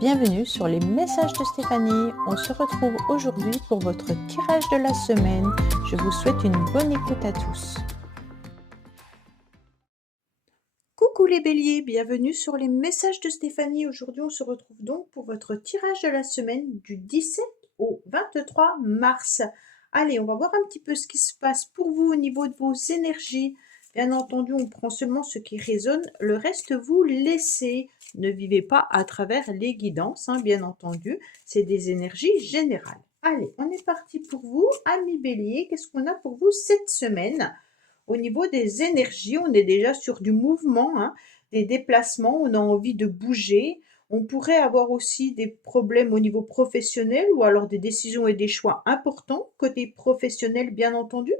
Bienvenue sur les messages de Stéphanie. On se retrouve aujourd'hui pour votre tirage de la semaine. Je vous souhaite une bonne écoute à tous. Coucou les béliers, bienvenue sur les messages de Stéphanie. Aujourd'hui, on se retrouve donc pour votre tirage de la semaine du 17 au 23 mars. Allez, on va voir un petit peu ce qui se passe pour vous au niveau de vos énergies. Bien entendu, on prend seulement ce qui résonne, le reste vous laissez. Ne vivez pas à travers les guidances, bien entendu, c'est des énergies générales. Allez, on est parti pour vous, amis béliers. Qu'est-ce qu'on a pour vous cette semaine ? Au niveau des énergies, on est déjà sur du mouvement, des déplacements, on a envie de bouger. On pourrait avoir aussi des problèmes au niveau professionnel ou alors des décisions et des choix importants, côté professionnel bien entendu.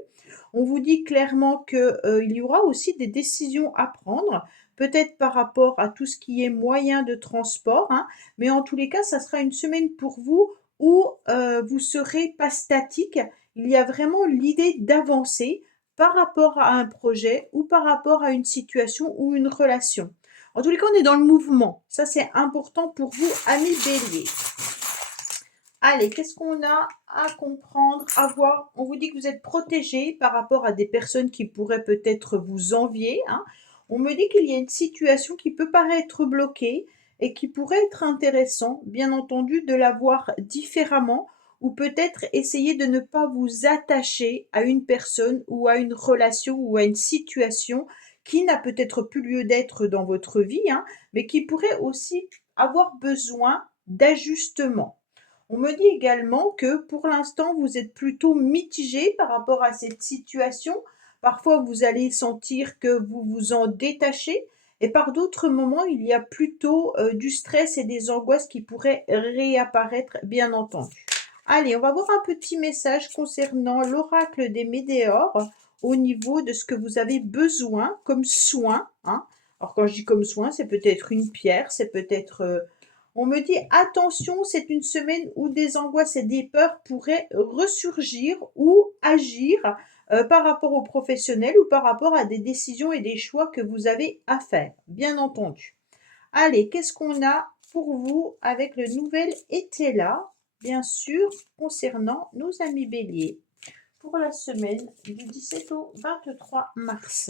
On vous dit clairement qu'il y aura aussi des décisions à prendre, peut-être par rapport à tout ce qui est moyen de transport, mais en tous les cas, ça sera une semaine pour vous où vous ne serez pas statique. Il y a vraiment l'idée d'avancer par rapport à un projet ou par rapport à une situation ou une relation. En tous les cas, on est dans le mouvement. Ça, c'est important pour vous, amis béliers. Allez, qu'est-ce qu'on a à comprendre, à voir? On vous dit que vous êtes protégé par rapport à des personnes qui pourraient peut-être vous envier. On me dit qu'il y a une situation qui peut paraître bloquée et qui pourrait être intéressant, bien entendu, de la voir différemment ou peut-être essayer de ne pas vous attacher à une personne ou à une relation ou à une situation qui n'a peut-être plus lieu d'être dans votre vie, mais qui pourrait aussi avoir besoin d'ajustement. On me dit également que pour l'instant, vous êtes plutôt mitigé par rapport à cette situation. Parfois, vous allez sentir que vous vous en détachez et par d'autres moments, il y a plutôt du stress et des angoisses qui pourraient réapparaître, bien entendu. Allez, on va voir un petit message concernant l'oracle des météores au niveau de ce que vous avez besoin comme soin. Alors, quand je dis comme soin, c'est peut-être une pierre, c'est peut-être on me dit attention, c'est une semaine où des angoisses et des peurs pourraient ressurgir ou agir par rapport aux professionnels ou par rapport à des décisions et des choix que vous avez à faire, bien entendu. Allez, qu'est-ce qu'on a pour vous avec le nouvel été là, bien sûr, concernant nos amis béliers pour la semaine du 17 au 23 mars.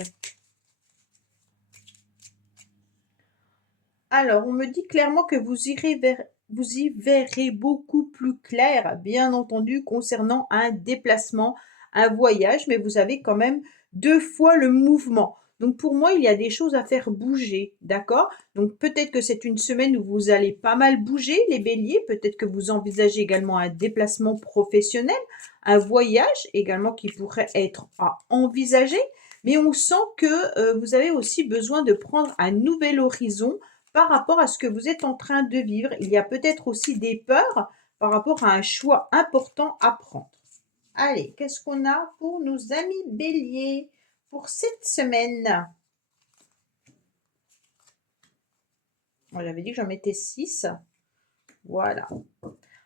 Alors, on me dit clairement que vous y verrez beaucoup plus clair, bien entendu, concernant un déplacement, un voyage, mais vous avez quand même 2 fois le mouvement. Donc pour moi, il y a des choses à faire bouger, d'accord? Donc peut-être que c'est une semaine où vous allez pas mal bouger, les béliers, peut-être que vous envisagez également un déplacement professionnel, un voyage également qui pourrait être à envisager, mais on sent que, vous avez aussi besoin de prendre un nouvel horizon par rapport à ce que vous êtes en train de vivre. Il y a peut-être aussi des peurs par rapport à un choix important à prendre. Allez, qu'est-ce qu'on a pour nos amis béliers pour cette semaine? Moi, j'avais dit que j'en mettais 6. Voilà.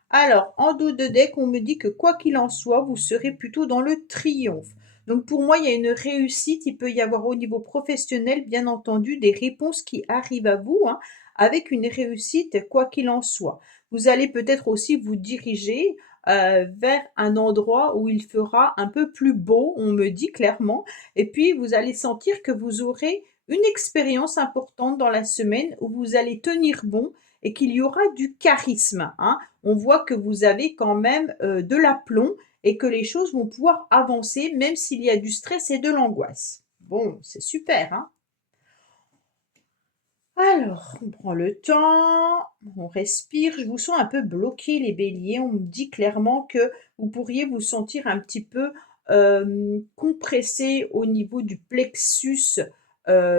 Alors, en dos de deck, on me dit que quoi qu'il en soit, vous serez plutôt dans le triomphe. Donc pour moi, il y a une réussite. Il peut y avoir au niveau professionnel, bien entendu, des réponses qui arrivent à vous, avec une réussite, quoi qu'il en soit. Vous allez peut-être aussi vous diriger vers un endroit où il fera un peu plus beau, on me dit clairement. Et puis, vous allez sentir que vous aurez une expérience importante dans la semaine où vous allez tenir bon et qu'il y aura du charisme. On voit que vous avez quand même de l'aplomb et que les choses vont pouvoir avancer même s'il y a du stress et de l'angoisse. Bon, c'est super. Alors, on prend le temps, on respire. Je vous sens un peu bloqué, les béliers. On me dit clairement que vous pourriez vous sentir un petit peu compressé au niveau du plexus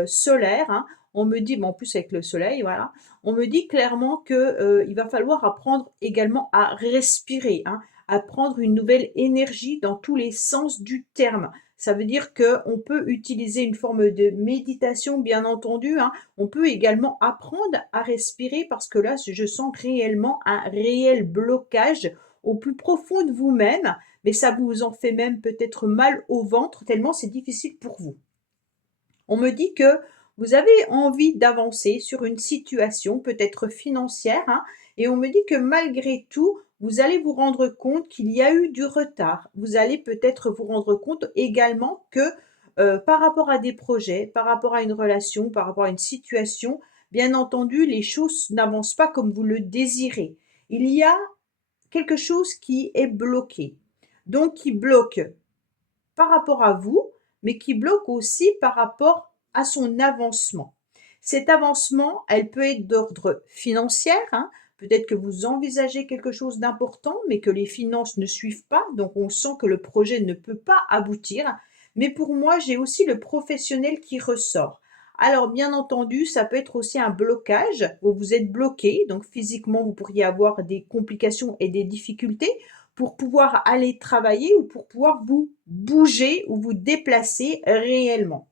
solaire. On me dit, en plus avec le soleil, voilà. On me dit clairement que il va falloir apprendre également à respirer, à prendre une nouvelle énergie dans tous les sens du terme. Ça veut dire qu'on peut utiliser une forme de méditation, bien entendu. On peut également apprendre à respirer parce que là, je sens réellement un réel blocage au plus profond de vous-même, mais ça vous en fait même peut-être mal au ventre tellement c'est difficile pour vous. On me dit que Vous avez envie d'avancer sur une situation peut-être financière, hein, et on me dit que malgré tout, vous allez vous rendre compte qu'il y a eu du retard. Vous allez peut-être vous rendre compte également que, par rapport à des projets, par rapport à une relation, par rapport à une situation, bien entendu, les choses n'avancent pas comme vous le désirez. Il y a quelque chose qui est bloqué, donc qui bloque par rapport à vous, mais qui bloque aussi par rapport à son avancement. Cet avancement, elle peut être d'ordre financier, hein. Peut-être que vous envisagez quelque chose d'important, mais que les finances ne suivent pas, donc on sent que le projet ne peut pas aboutir. Mais pour moi, j'ai aussi le professionnel qui ressort. Alors, bien entendu, ça peut être aussi un blocage, où vous êtes bloqué, donc physiquement, vous pourriez avoir des complications et des difficultés, pour pouvoir aller travailler ou pour pouvoir vous bouger ou vous déplacer réellement.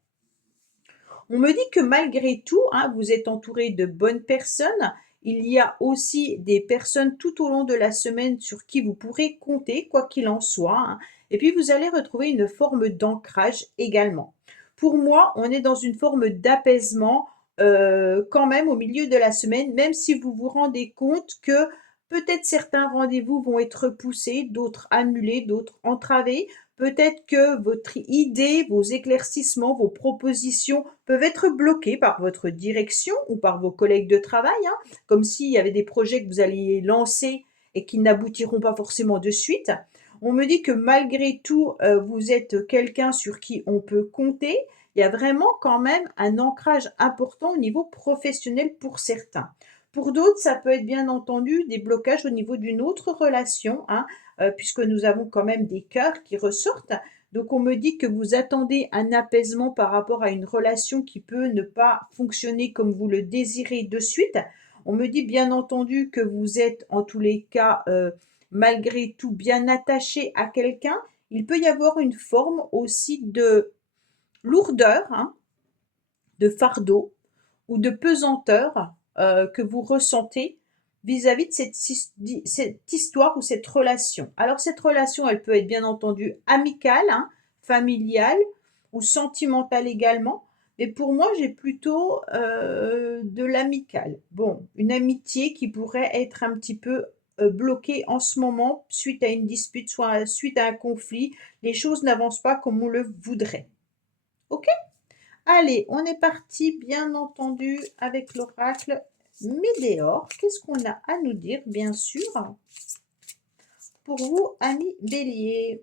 On me dit que malgré tout, hein, vous êtes entouré de bonnes personnes. Il y a aussi des personnes tout au long de la semaine sur qui vous pourrez compter, quoi qu'il en soit, hein. Et puis vous allez retrouver une forme d'ancrage également. Pour moi, on est dans une forme d'apaisement quand même au milieu de la semaine, même si vous vous rendez compte que peut-être certains rendez-vous vont être repoussés, d'autres annulés, d'autres entravés. Peut-être que votre idée, vos éclaircissements, vos propositions peuvent être bloqués par votre direction ou par vos collègues de travail, hein, comme s'il y avait des projets que vous alliez lancer et qui n'aboutiront pas forcément de suite. On me dit que malgré tout, vous êtes quelqu'un sur qui on peut compter. Il y a vraiment quand même un ancrage important au niveau professionnel pour certains. Pour d'autres, ça peut être bien entendu des blocages au niveau d'une autre relation, hein, puisque nous avons quand même des cœurs qui ressortent. Donc on me dit que vous attendez un apaisement par rapport à une relation qui peut ne pas fonctionner comme vous le désirez de suite. On me dit bien entendu que vous êtes en tous les cas malgré tout bien attaché à quelqu'un. Il peut y avoir une forme aussi de lourdeur, hein, de fardeau ou de pesanteur que vous ressentez vis-à-vis de cette histoire ou cette relation. Alors cette relation, elle peut être bien entendu amicale, hein, familiale ou sentimentale également. Mais pour moi, j'ai plutôt de l'amical. Bon, une amitié qui pourrait être un petit peu bloquée en ce moment suite à une dispute, soit suite à un conflit. Les choses n'avancent pas comme on le voudrait. Ok? Allez, on est parti, bien entendu, avec l'oracle Médéor. Qu'est-ce qu'on a à nous dire, bien sûr, pour vous, amis béliers?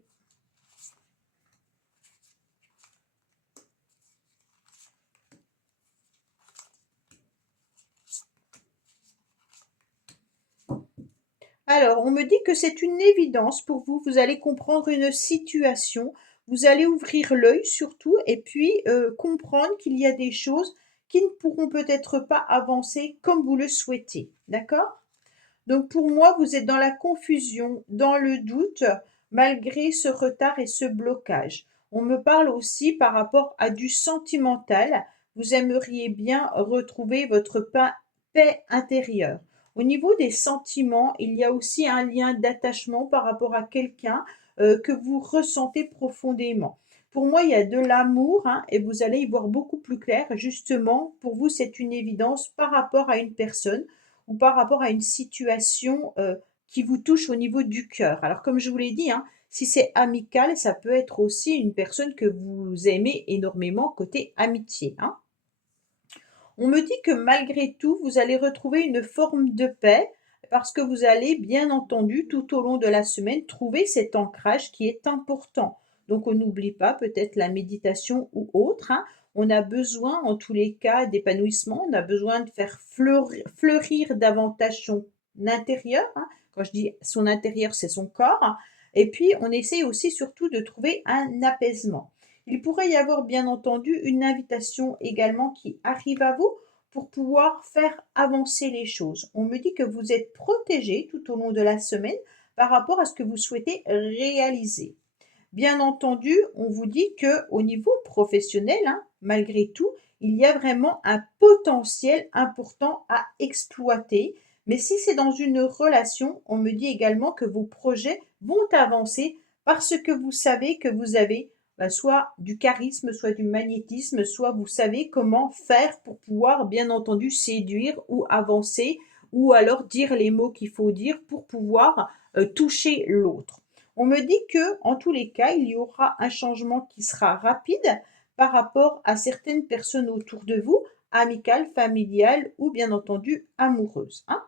Alors, on me dit que c'est une évidence pour vous. Vous allez comprendre une situation, vous allez ouvrir l'œil surtout, et puis comprendre qu'il y a des choses qui ne pourront peut-être pas avancer comme vous le souhaitez. D'accord? Donc pour moi, vous êtes dans la confusion, dans le doute, malgré ce retard et ce blocage. On me parle aussi par rapport à du sentimental. Vous aimeriez bien retrouver votre paix intérieure. Au niveau des sentiments, il y a aussi un lien d'attachement par rapport à quelqu'un que vous ressentez profondément. Pour moi, il y a de l'amour, hein, et vous allez y voir beaucoup plus clair. Justement, pour vous, c'est une évidence par rapport à une personne ou par rapport à une situation qui vous touche au niveau du cœur. Alors comme je vous l'ai dit, hein, si c'est amical, ça peut être aussi une personne que vous aimez énormément côté amitié, hein. On me dit que malgré tout, vous allez retrouver une forme de paix parce que vous allez bien entendu tout au long de la semaine trouver cet ancrage qui est important. Donc on n'oublie pas peut-être la méditation ou autre, hein. On a besoin en tous les cas d'épanouissement, on a besoin de faire fleurir davantage son intérieur, hein. Quand je dis son intérieur, c'est son corps, hein. Et puis on essaie aussi surtout de trouver un apaisement. Il pourrait y avoir bien entendu une invitation également qui arrive à vous pour pouvoir faire avancer les choses. On me dit que vous êtes protégé tout au long de la semaine par rapport à ce que vous souhaitez réaliser. Bien entendu, on vous dit que au niveau professionnel, hein, malgré tout, il y a vraiment un potentiel important à exploiter. Mais si c'est dans une relation, on me dit également que vos projets vont avancer parce que vous savez que vous avez soit du charisme, soit du magnétisme, soit vous savez comment faire pour pouvoir, bien entendu, séduire ou avancer ou alors dire les mots qu'il faut dire pour pouvoir, toucher l'autre. On me dit que, en tous les cas, il y aura un changement qui sera rapide par rapport à certaines personnes autour de vous, amicales, familiales ou bien entendu amoureuses, hein.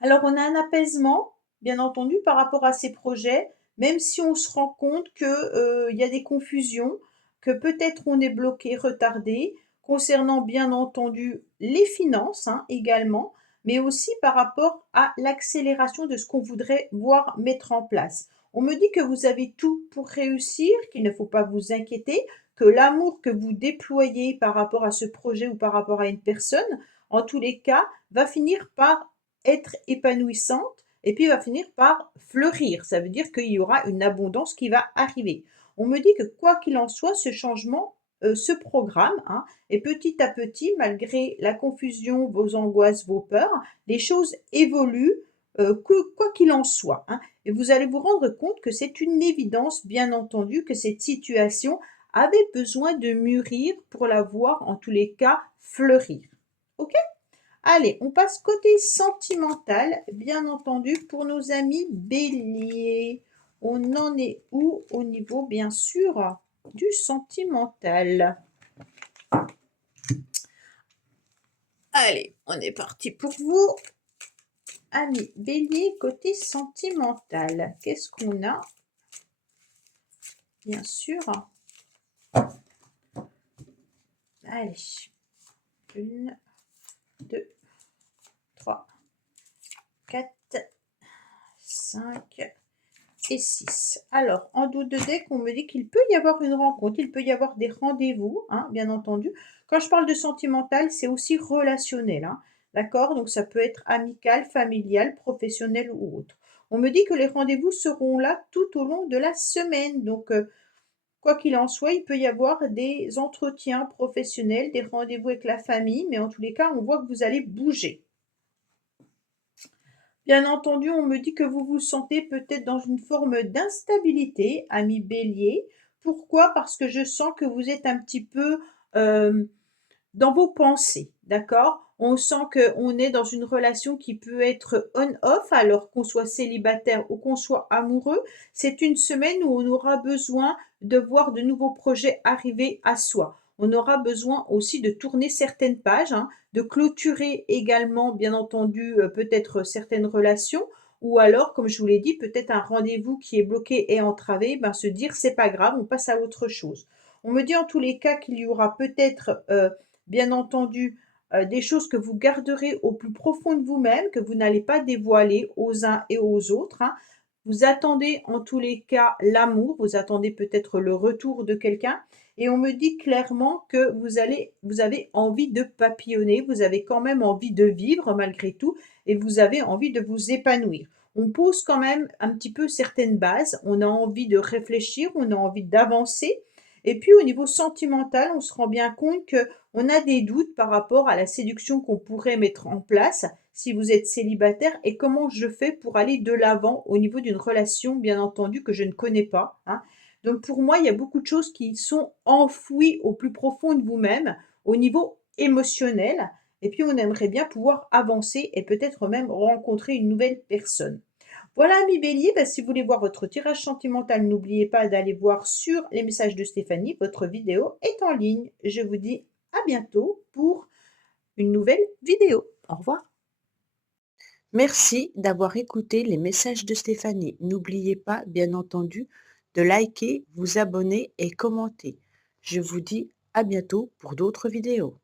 Alors on a un apaisement, bien entendu, par rapport à ces projets, même si on se rend compte que, il y a des confusions, que peut-être on est bloqué, retardé, concernant bien entendu les finances, hein, également, mais aussi par rapport à l'accélération de ce qu'on voudrait voir mettre en place. On me dit que vous avez tout pour réussir, qu'il ne faut pas vous inquiéter, que l'amour que vous déployez par rapport à ce projet ou par rapport à une personne, en tous les cas, va finir par être épanouissante et puis va finir par fleurir. Ça veut dire qu'il y aura une abondance qui va arriver. On me dit que quoi qu'il en soit, ce changement se programme, hein, et petit à petit, malgré la confusion, vos angoisses, vos peurs, les choses évoluent, quoi qu'il en soit, hein. Et vous allez vous rendre compte que c'est une évidence, bien entendu, que cette situation avait besoin de mûrir pour la voir, en tous les cas, fleurir. OK? Allez, on passe côté sentimental, bien entendu, pour nos amis béliers. On en est où au niveau, bien sûr, du sentimental? Allez, on est parti pour vous. Amis béliers, côté sentimental. Qu'est-ce qu'on a? Bien sûr. Allez. 1, 2, 3, 4, 5 et 6. Alors, en dos de deck, on me dit qu'il peut y avoir une rencontre, il peut y avoir des rendez-vous, hein, bien entendu. Quand je parle de sentimental, c'est aussi relationnel, hein, d'accord? Donc, ça peut être amical, familial, professionnel ou autre. On me dit que les rendez-vous seront là tout au long de la semaine. Donc, quoi qu'il en soit, il peut y avoir des entretiens professionnels, des rendez-vous avec la famille, mais en tous les cas, on voit que vous allez bouger. Bien entendu, on me dit que vous vous sentez peut-être dans une forme d'instabilité, ami bélier. Pourquoi? Parce que je sens que vous êtes un petit peu dans vos pensées, d'accord? On sent qu'on est dans une relation qui peut être on-off, alors qu'on soit célibataire ou qu'on soit amoureux. C'est une semaine où on aura besoin de voir de nouveaux projets arriver à soi. On aura besoin aussi de tourner certaines pages, hein, de clôturer également, bien entendu, peut-être certaines relations ou alors, comme je vous l'ai dit, peut-être un rendez-vous qui est bloqué et entravé, ben, se dire: «C'est pas grave, on passe à autre chose». On me dit en tous les cas qu'il y aura peut-être, bien entendu, des choses que vous garderez au plus profond de vous-même, que vous n'allez pas dévoiler aux uns et aux autres, hein. Vous attendez en tous les cas l'amour, vous attendez peut-être le retour de quelqu'un et on me dit clairement que vous avez envie de papillonner, vous avez quand même envie de vivre malgré tout et vous avez envie de vous épanouir. On pose quand même un petit peu certaines bases, on a envie de réfléchir, on a envie d'avancer et puis au niveau sentimental, on se rend bien compte qu'on a des doutes par rapport à la séduction qu'on pourrait mettre en place si vous êtes célibataire et comment je fais pour aller de l'avant au niveau d'une relation, bien entendu, que je ne connais pas, hein. Donc pour moi, il y a beaucoup de choses qui sont enfouies au plus profond de vous-même, au niveau émotionnel et puis on aimerait bien pouvoir avancer et peut-être même rencontrer une nouvelle personne. Voilà, ami Bélier, bah, si vous voulez voir votre tirage sentimental, n'oubliez pas d'aller voir sur les messages de Stéphanie. Votre vidéo est en ligne. Je vous dis à bientôt pour une nouvelle vidéo. Au revoir. Merci d'avoir écouté les messages de Stéphanie. N'oubliez pas, bien entendu, de liker, vous abonner et commenter. Je vous dis à bientôt pour d'autres vidéos.